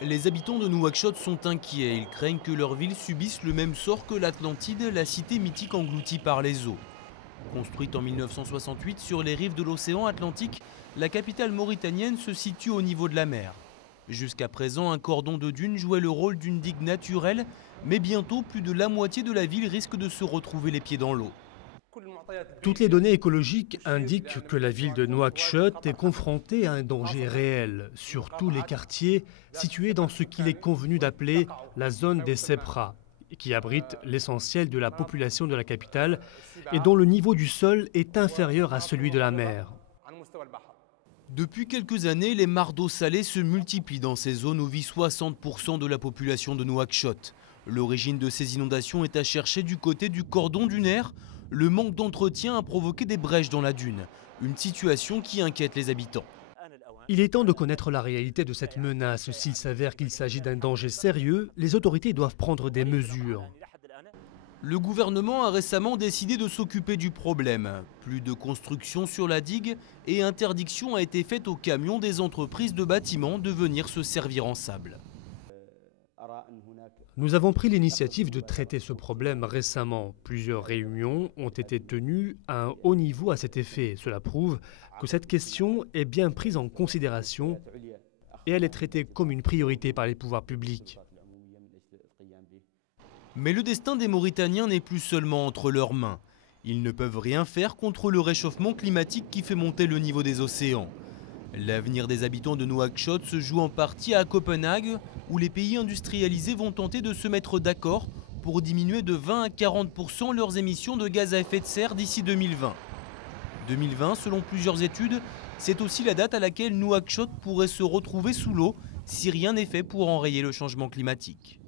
Les habitants de Nouakchott sont inquiets. Ils craignent que leur ville subisse le même sort que l'Atlantide, la cité mythique engloutie par les eaux. Construite en 1968 sur les rives de l'océan Atlantique, la capitale mauritanienne se situe au niveau de la mer. Jusqu'à présent, un cordon de dunes jouait le rôle d'une digue naturelle, mais bientôt plus de la moitié de la ville risque de se retrouver les pieds dans l'eau. Toutes les données écologiques indiquent que la ville de Nouakchott est confrontée à un danger réel, sur tous les quartiers situés dans ce qu'il est convenu d'appeler la zone des Sebra, qui abrite l'essentiel de la population de la capitale et dont le niveau du sol est inférieur à celui de la mer. Depuis quelques années, les mares d'eau salée se multiplient dans ces zones où vit 60% de la population de Nouakchott. L'origine de ces inondations est à chercher du côté du cordon dunaire. Le manque d'entretien a provoqué des brèches dans la dune, une situation qui inquiète les habitants. Il est temps de connaître la réalité de cette menace. S'il s'avère qu'il s'agit d'un danger sérieux, les autorités doivent prendre des mesures. Le gouvernement a récemment décidé de s'occuper du problème. Plus de construction sur la digue et interdiction a été faite aux camions des entreprises de bâtiments de venir se servir en sable. Nous avons pris l'initiative de traiter ce problème récemment. Plusieurs réunions ont été tenues à un haut niveau à cet effet. Cela prouve que cette question est bien prise en considération et elle est traitée comme une priorité par les pouvoirs publics. Mais le destin des Mauritaniens n'est plus seulement entre leurs mains. Ils ne peuvent rien faire contre le réchauffement climatique qui fait monter le niveau des océans. L'avenir des habitants de Nouakchott se joue en partie à Copenhague, où les pays industrialisés vont tenter de se mettre d'accord pour diminuer de 20 à 40% leurs émissions de gaz à effet de serre d'ici 2020. 2020, selon plusieurs études, c'est aussi la date à laquelle Nouakchott pourrait se retrouver sous l'eau si rien n'est fait pour enrayer le changement climatique.